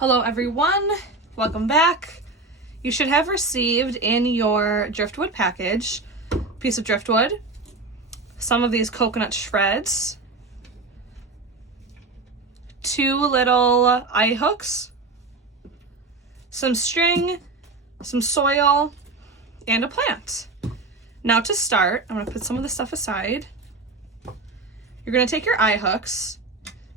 Hello everyone, welcome back. You should have received in your Driftwood package a piece of driftwood, some of these coconut shreds, 2 little eye hooks, some string, some soil, and a plant. Now to start, I'm going to put some of the stuff aside. You're going to take your eye hooks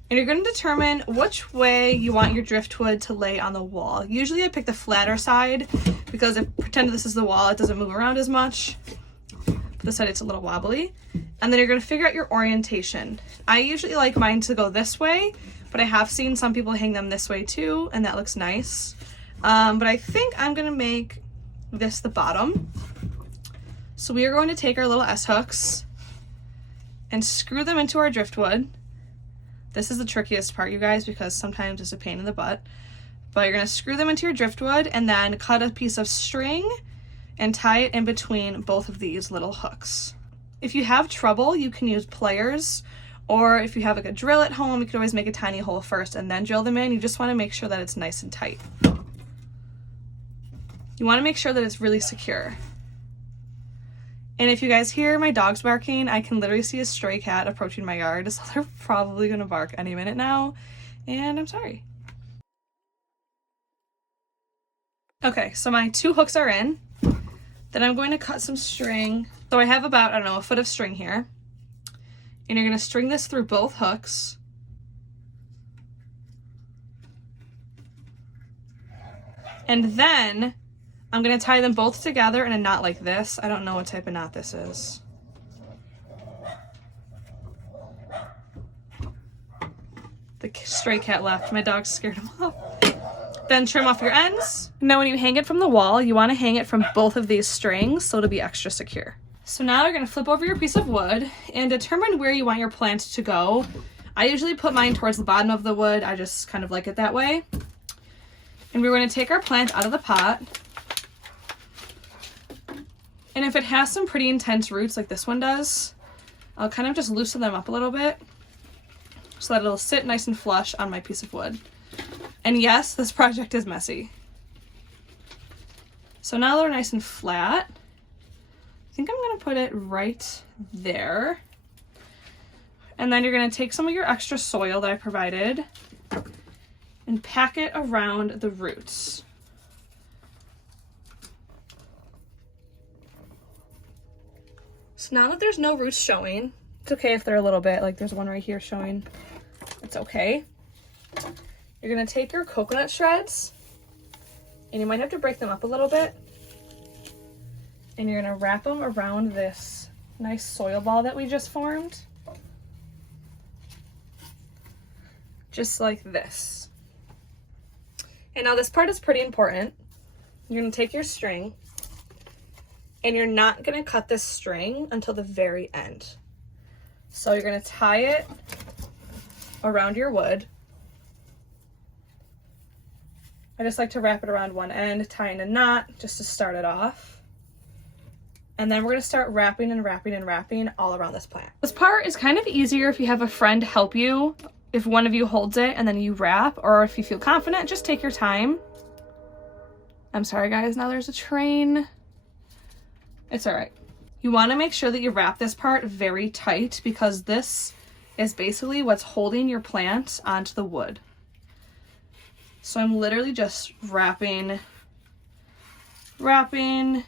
and you're going to determine which way you want your driftwood to lay on the wall. Usually I pick the flatter side because if pretend this is the wall, it doesn't move around as much. But this side it's a little wobbly. And then you're going to figure out your orientation. I usually like mine to go this way, but I have seen some people hang them this way too, and that looks nice. But I think I'm going to make this the bottom. So we are going to take our little S-hooks and screw them into our driftwood. This is the trickiest part, you guys, because sometimes it's a pain in the butt. But you're going to screw them into your driftwood and then cut a piece of string and tie it in between both of these little hooks. If you have trouble, you can use pliers, or if you have like a drill at home, you can always make a tiny hole first and then drill them in. You just want to make sure that it's nice and tight. You want to make sure that it's really secure. And if you guys hear my dogs barking, I can literally see a stray cat approaching my yard, so they're probably going to bark any minute now, and I'm sorry. Okay, so my 2 hooks are in. Then I'm going to cut some string. So I have about, I don't know, a foot of string here. And you're going to string this through both hooks. And then I'm going to tie them both together in a knot like this. I don't know what type of knot this is. The stray cat left. My dog scared him off. Then trim off your ends. Now when you hang it from the wall, you want to hang it from both of these strings so it'll be extra secure. So now you're going to flip over your piece of wood and determine where you want your plant to go. I usually put mine towards the bottom of the wood. I just kind of like it that way. And we're going to take our plant out of the pot. And if it has some pretty intense roots like this one does, I'll kind of just loosen them up a little bit so that it'll sit nice and flush on my piece of wood. And yes, this project is messy. So now they're nice and flat. I think I'm going to put it right there. And then you're going to take some of your extra soil that I provided and pack it around the roots. So now that there's no roots showing, it's okay if they're a little bit, like there's one right here showing, it's okay. You're gonna take your coconut shreds, and you might have to break them up a little bit, and you're gonna wrap them around this nice soil ball that we just formed. Just like this. And now this part is pretty important. You're gonna take your string, and you're not going to cut this string until the very end. So you're going to tie it around your wood. I just like to wrap it around one end, tying a knot just to start it off. And then we're going to start wrapping and wrapping and wrapping all around this plant. This part is kind of easier if you have a friend help you, if one of you holds it and then you wrap, or if you feel confident, just take your time. I'm sorry guys, now there's a train. It's all right. You want to make sure that you wrap this part very tight because this is basically what's holding your plant onto the wood. So I'm literally just wrapping, and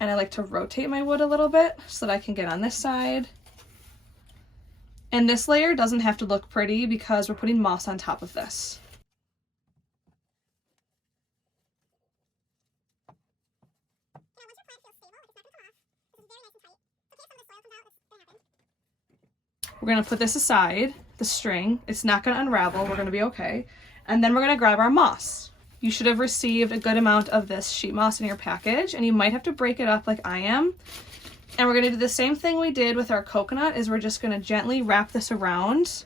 I like to rotate my wood a little bit so that I can get on this side. And this layer doesn't have to look pretty because we're putting moss on top of this. We're going to put this aside, the string. It's not going to unravel. We're going to be okay. And then we're going to grab our moss. You should have received a good amount of this sheet moss in your package, and you might have to break it up like I am. And we're going to do the same thing we did with our coconut, is we're just going to gently wrap this around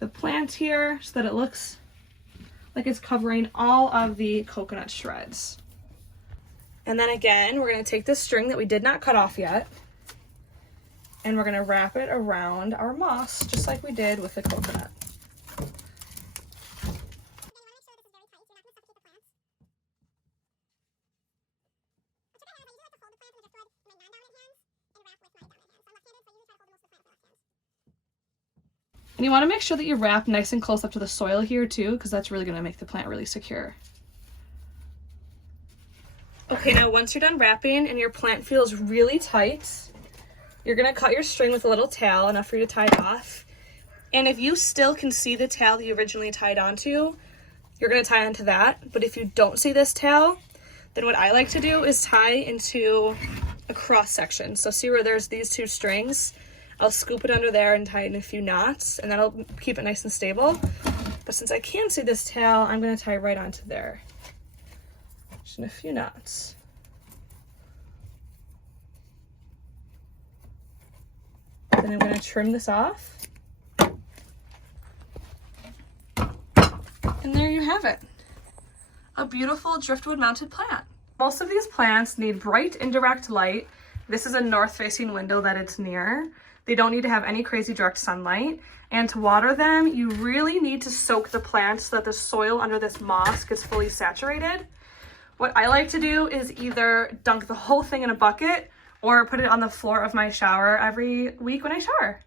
the plant here so that it looks like it's covering all of the coconut shreds. And then again, we're going to take this string that we did not cut off yet, And we're gonna wrap it around our moss, just like we did with the coconut. And you want to make sure that you wrap nice and close up to the soil here too, because that's really going to make the plant really secure. Okay, now once you're done wrapping and your plant feels really tight, you're going to cut your string with a little tail, enough for you to tie it off. And if you still can see the tail that you originally tied onto, you're going to tie onto that. But if you don't see this tail, then what I like to do is tie into a cross section. So see where there's these two strings? I'll scoop it under there and tie it in a few knots, and that'll keep it nice and stable. But since I can't see this tail, I'm going to tie right onto there. Just in a few knots. Then I'm going to trim this off. And there you have it. A beautiful driftwood mounted plant. Most of these plants need bright indirect light. This is a north-facing window that it's near. They don't need to have any crazy direct sunlight. And to water them, you really need to soak the plants so that the soil under this moss gets fully saturated. What I like to do is either dunk the whole thing in a bucket or put it on the floor of my shower every week when I shower.